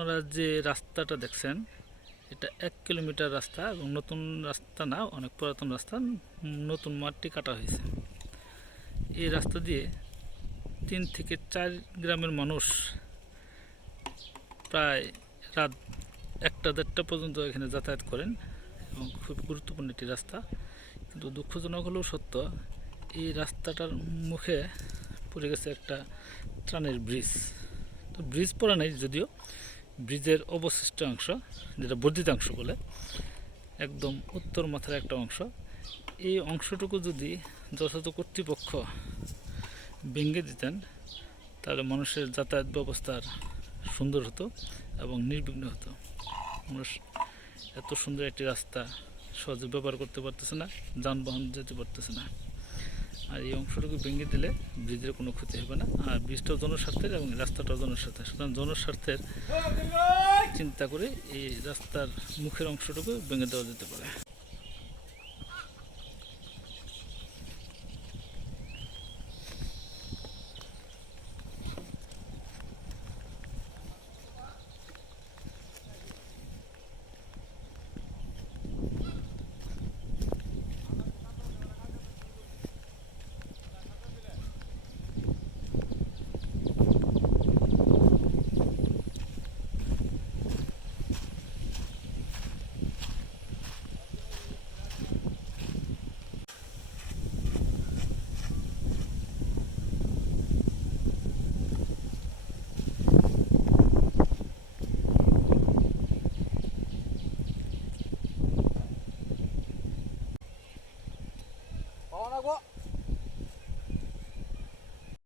আপনারা যে রাস্তাটা দেখছেন এটা 1 কিলোমিটার রাস্তা এবং নতুন রাস্তা না, অনেক পুরাতন রাস্তা। নতুন মাটি কাটা হয়েছে। এই রাস্তা দিয়ে 3 থেকে 4 গ্রামের মানুষ প্রায় রাত 1টা-1:30 পর্যন্ত এখানে যাতায়াত করেন এবং খুব গুরুত্বপূর্ণ একটি রাস্তা। কিন্তু দুঃখজনক হলেও সত্য, এই রাস্তাটার মুখে পড়ে গেছে একটা ত্রাণের ব্রিজ। তো ব্রিজ পড়া নেই যদিও, ব্রিজের অবশিষ্ট অংশ, যেটা বর্ধিতাংশ বলে, একদম উত্তর মাথার একটা অংশ। এই অংশটুকু যদি যথাযথ কর্তৃপক্ষ ভেঙে দিতেন তাহলে মানুষের যাতায়াত ব্যবস্থার সুন্দর হতো এবং নির্বিঘ্ন হতো। মানুষ এত সুন্দর একটি রাস্তা সহজে ব্যবহার করতে পারতেছে না, যানবাহন যেতে পারতেছে না। আর এই অংশটুকু ভেঙে দিলে ব্রিজের কোনো ক্ষতি হবে না, আর ব্রিজটাও জনস্বার্থের এবং রাস্তাটাও জনস্বার্থের। সুতরাং জনস্বার্থের চিন্তা করে এই রাস্তার মুখের অংশটুকু ভেঙে দেওয়া যেতে পারে।